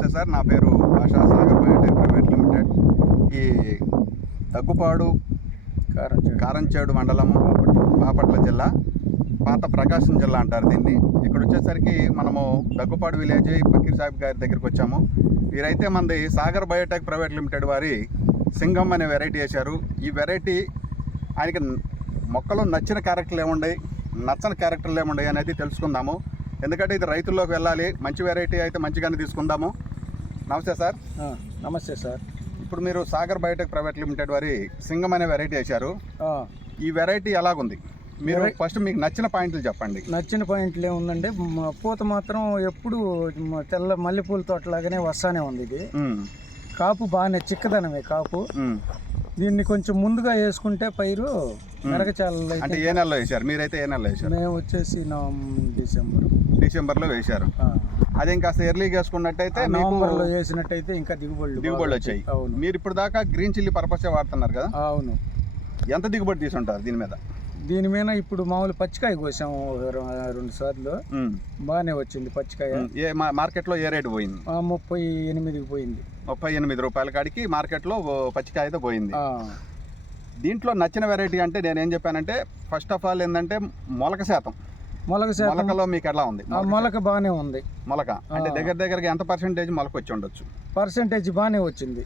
నమస్తే సార్, నా పేరు ASHA Sagar Biotech private limited. ఈ దగ్గుపాడు కారంచేడు మండలం, బాపట్ల జిల్లా, పాత ప్రకాశం జిల్లా అంటారు దీన్ని. ఇక్కడ వచ్చేసరికి మనము దగ్గుపాడు విలేజ్ ఫకీర్ సాహిబ్ గారి దగ్గరికి వచ్చాము. వీరైతే మనది సాగర్ బయోటెక్ ప్రైవేట్ లిమిటెడ్ వారి సింగం అనే వెరైటీ వేశారు. ఈ వెరైటీ ఆయనకి మొక్కలు నచ్చిన క్యారెక్టర్లు ఏముండయి, నచ్చని క్యారెక్టర్లు ఏముండయి అనేది తెలుసుకుందాము. ఎందుకంటే ఇది రైతుల్లోకి వెళ్ళాలి. మంచి వెరైటీ అయితే మంచిగానే తీసుకుందాము. నమస్తే సార్. నమస్తే సార్. ఇప్పుడు మీరు సాగర్ బయోటెక్ ప్రైవేట్ లిమిటెడ్ వారి సింగం అనే వెరైటీ వేశారు. ఈ వెరైటీ ఎలాగుంది? మీరు ఫస్ట్ మీకు నచ్చిన పాయింట్లు చెప్పండి. నచ్చిన పాయింట్లు ఏముందంటే, పూత మాత్రం ఎప్పుడు తెల్ల మల్లెపూల తోటలాగానే వస్తానే ఉంది. ఇది కాపు బాగానే చిక్కదనమే కాపు. దీన్ని కొంచెం ముందుగా వేసుకుంటే పైరు మెరగచాల. అంటే ఏ నెలలో వేశారు మీరైతే? ఏ నెలలో వేశారు? మేము వచ్చేసి డిసెంబర్లో వేశారు. అదే కాస్త ఎర్లీగా వేసుకున్నట్టయితే నవంబర్లో వేసినట్టయితే ఇంకా దిగుబడులు వచ్చాయి. మీరు ఇప్పుడు దాకా గ్రీన్ చిల్లీ పర్పస్ వాడుతున్నారు కదా? అవును. ఎంత దిగుబడి తీసుంటారు దీని మీద ఇప్పుడు మామూలు పచ్చికాయ కోసాము 2 సార్లు. బాగానే వచ్చింది పచ్చికాయ. మార్కెట్లో ఏ రేటు పోయింది? 38కి పోయింది. 38 రూపాయల కాడికి మార్కెట్లో పచ్చికాయ అయితే పోయింది. దీంట్లో నచ్చిన వెరైటీ అంటే నేనేం చెప్పానంటే, ఫస్ట్ ఆఫ్ ఆల్ ఏంటంటే మొలకలో మీకు ఎలా ఉంది? మొలక బాగానే ఉంది. మొలక అంటే దగ్గరగా ఎంత పర్సెంటేజ్ మొలక వచ్చి ఉండొచ్చు? పర్సెంటేజ్ బాగానే వచ్చింది.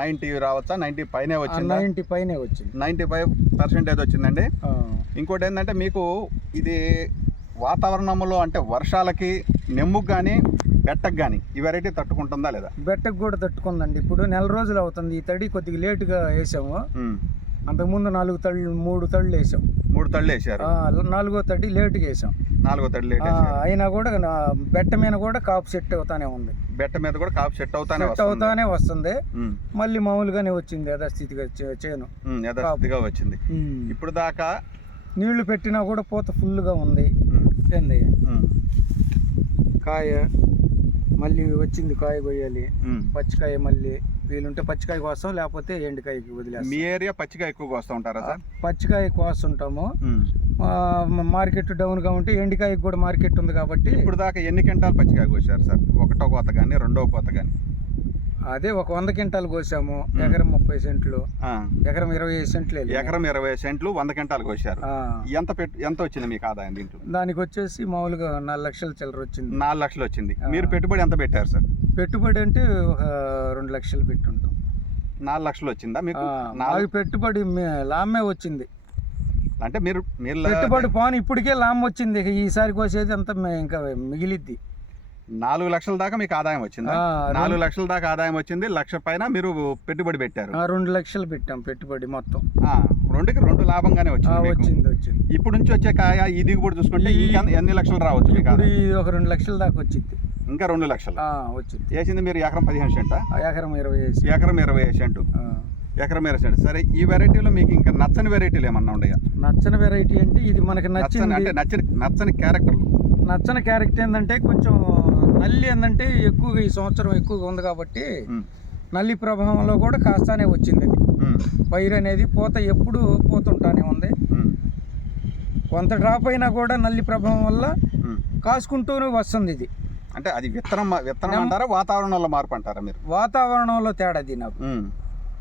90 రావచ్చా? 90 పైనే వచ్చింది. 90 పైనే వచ్చింది. 95% వచ్చిందండి. ఇంకోటి ఏంటంటే, మీకు ఇది వాతావరణంలో అంటే వర్షాలకి, నెమ్ముకు కానీ బెట్టకు కానీ ఈ వెరైటీ తట్టుకుంటుందా లేదా? బెట్టకు కూడా తట్టుకుందండి. ఇప్పుడు నెల రోజులు అవుతుంది. ఈ తడి కొద్దిగా లేటుగా వేసాము. అంతకుముందు 3 తళ్ళు వేసాం. 3 తళ్ళు వేసారు. 4వ తడి లేటుగా వేసాం. 4వ తడి లేట్ అయినా కూడా బెట్ట మీద కూడా కాపు సెట్ అవుతానే ఉంది. బెట్ట మీద కూడా కాపు సెట్ అవుతానే వస్తుంది. మళ్ళీ మామూలుగానే వచ్చింది యథాస్థితిగా చేను. యథాస్థితిగా వచ్చింది. ఇప్పుడు దాకా నీళ్లు పెట్టినా కూడా పూత ఫుల్గా ఉంది. ఏంది కాయ మళ్ళీ వచ్చింది. కాయ కొయ్యాలి. పచ్చికాయ మళ్ళీ వీలుంటే పచ్చికాయ కోస్తాం, లేకపోతే ఎండుకాయకి వదిలేస్తాం. మీ ఏరియా పచ్చికాయ ఎక్కువ కోస్తూ ఉంటారా సార్? పచ్చికాయ కోస్తుంటాము. మార్కెట్ డౌన్గా ఉంటే ఎండుకాయకి కూడా మార్కెట్ ఉంది కాబట్టి. ఇప్పుడు దాకా ఎన్ని క్వింటాలు పచ్చికాయ కోసారు సార్? 1వ కోత కానీ 2వ కోత కానీ? అదే ఒక 100 క్వింటాలు కోసాము. ఎకరం 30 సెంట్లు, ఎకరం 25 సెంట్లు. ఎకరం 20 సెంట్లు 100 క్వింటాలు కోసారు. ఎంత వచ్చింది మీకు ఆదాయం దీంట్లో? దానికి వచ్చేసి మామూలుగా 4 లక్షల చిల్లర వచ్చింది. 4 లక్షలు వచ్చింది. మీరు పెట్టుబడి ఎంత పెట్టారు సార్? పెట్టుబడి అంటే ఒక 2 లక్షలు పెట్టుంటాం. 4 లక్షలు వచ్చిందా మీకు? పెట్టుబడి లాభమే వచ్చింది. అంటే మీరు పెట్టుబడి పోను ఇప్పటికే లాభం వచ్చింది. ఈసారి కోసేది అంతా ఇంకా మిగిలిద్ది. 4 లక్షల దాకా మీకు ఆదాయం వచ్చింది. 4 లక్షల దాకా ఆదాయం వచ్చింది. 1 లక్ష పైన మీరు పెట్టుబడి పెట్టారు. 2 లక్షలు పెట్టాం పెట్టుబడి మొత్తం. 2కి 2 లాభంగా వచ్చింది. ఇప్పుడు నుంచి వచ్చే కాయ ఈ దిగుబడి చూసుకుంటే ఎన్ని లక్షలు రావచ్చు మీకు? ఒక 2 లక్షల దాకా వచ్చింది. ఇంకా 2 లక్షలు వచ్చింది. వేసింది మీరు ఎకరం 15 సెంటా? ఎకరం 20 సెంటు. ఎకరం 20 సెంటు. సరే, ఈ వెరైటీలో మీకు ఇంకా నచ్చని వెరైటీలు ఏమన్నా ఉన్నాయా? నచ్చని వెరైటీ అంటే ఇది మనకి నచ్చింది. అంటే నచ్చని క్యారెక్టర్లు. నచ్చని క్యారెక్టర్ ఏంటంటే, కొంచెం నల్లి ఏంటంటే ఎక్కువగా ఈ సంవత్సరం ఎక్కువగా ఉంది కాబట్టి నల్లి ప్రభావంలో కూడా కాస్తానే వచ్చింది. అది పైరు అనేది పూత ఎప్పుడు పోతుంటానే ఉంది. కొంత డ్రాప్ అయినా కూడా నల్లి ప్రభావం వల్ల కాసుకుంటూనే వస్తుంది. ఇది అంటే అది విత్తనం అంటారా, వాతావరణంలో మార్పు అంటారా మీరు? వాతావరణంలో తేడాది నాకు.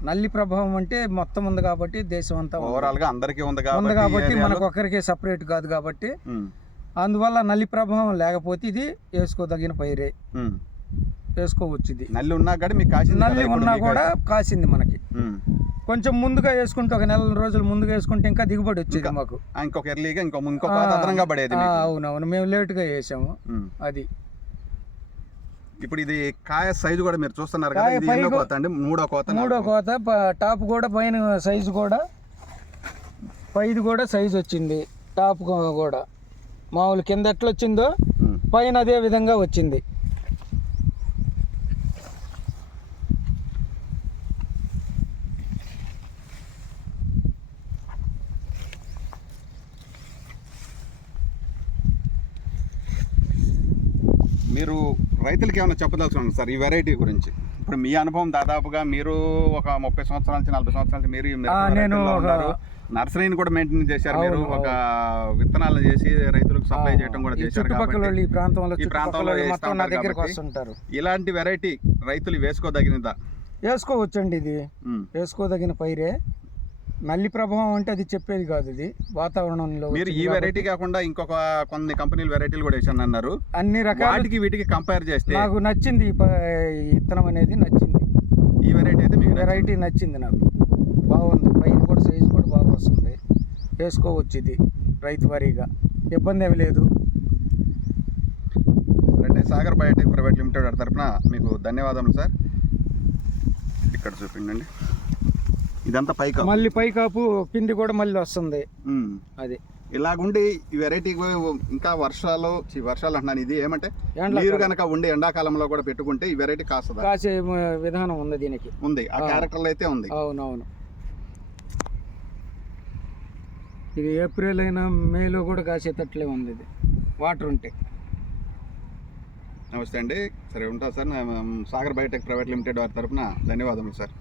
నల్లి ప్రభావం అంటే మొత్తం ఉంది కాబట్టి, దేశం అంతా ఓవరాల్ గా అందరికీ ఉంది కాబట్టి మనకు ఒక్కరికే సపరేట్ కాదు కాబట్టి, అందువల్ల నల్లి ప్రభావం లేకపోతే ఇది వేసుకోదగిన పైరే, వేసుకోవచ్చు. ఇది నల్లి ఉన్నా కూడా మీకు నల్లి ఉన్నా కూడా కాసింది మనకి. కొంచెం ముందుగా వేసుకుంటే, ఒక 4 రోజులు ముందుగా వేసుకుంటే ఇంకా దిగుబడి వచ్చేది మాకు. ఇంకొక ఎర్లీగా ఇంకో అదనంగా పడేది. అవునవును, మేము లేటుగా వేసాము. అది ఇప్పుడు ఇది కాయ సైజు కూడా మీరు చూస్తున్నారు కదా, ఇది ఎన్నో కోత అండి? 3వ కోత. టాప్ కూడా పైన సైజు కూడా, పైది కూడా సైజు వచ్చింది. టాప్ కూడా మామూలు కింద ఎట్లా వచ్చిందో పైన అదే విధంగా వచ్చింది. మీరు రైతులకి ఏమైనా చెప్పదలుచుకున్నారు సార్ ఈ వెరైటీ గురించి? ఇప్పుడు మీ అనుభవం దాదాపుగా మీరు ఒక 30 సంవత్సరాల నుంచి 40 సంవత్సరాల నుంచి మీరు నేను నర్సరీని కూడా మెయింటైన్ చేశారు మీరు, అవును, ఒక విత్తనాలను చేసి రైతులకు సప్లై చేయడం కూడా ఈ చేశారు చుట్టుపక్కల కాబట్టి వాళ్ళు, ఈ ప్రాంతంలో ఈ ప్రాంతంలో చుట్టుపక్కల వేస్తా మొత్తం నా ఉంటారు దగ్గరికి కాబట్టి వస్తుంటారు. ఇలాంటి వెరైటీ రైతులు వేసుకోదగినదా? వేసుకోవచ్చండి, ఇది ఉమ్. వేసుకోదగిన పైరే. నల్లి ప్రభావం అంటే అది చెప్పేది కాదు, ఇది వాతావరణంలో మీరు ఈ వచ్చింది వెరైటీ కాబట్టి. కాకుండా ఇంకొక కొన్ని కంపెనీల వెరైటీలు కూడా వేసాను అన్నారు. అన్ని రకాల వాటికి వీటికి కంపేర్ చేస్తే నాకు నచ్చింది ఈ విత్తనం అనేది నచ్చింది. ఈ వెరైటీ అయితే ఈ మీకు వెరైటీ నచ్చింది నాకు, బాగుంది. పైన కూడా సైజు కూడా బాగా వస్తుంది, వేసుకోవచ్చు. ఇది రైతు వారీగా ఇబ్బంది ఏమి లేదు. అంటే సాగర్ బయోటెక్ ప్రైవేట్ లిమిటెడ్ వారి తరపున మీకు ధన్యవాదములు సార్. ఇక్కడ చూపించండి, ఇదంతా పైకి మళ్ళీ పైకాపు పిండి కూడా మళ్ళీ వస్తుంది. అది ఇలాగుండి ఈ వెరైటీ ఇంకా వర్షాలు అంటున్నాను, ఇది ఏమంటే ఎండాకాలం. నీరు కనుక ఉండి ఎండాకాలంలో కూడా పెట్టుకుంటే ఈ వెరైటీ కాస్తుందా? కాసే విధానం ఉంది దీనికి, ఉంది, ఆ క్యారెక్టర్లో అయితే ఉంది. అవునవును. ఇది ఏప్రిల్ అయినా మేలో కూడా కాసేటట్లే ఉంది, ఇది వాటర్ ఉంటే. నమస్తే అండి, సరే ఉంటా sir. Sagar Biotech private limited వారి తరపున ధన్యవాదములు సార్.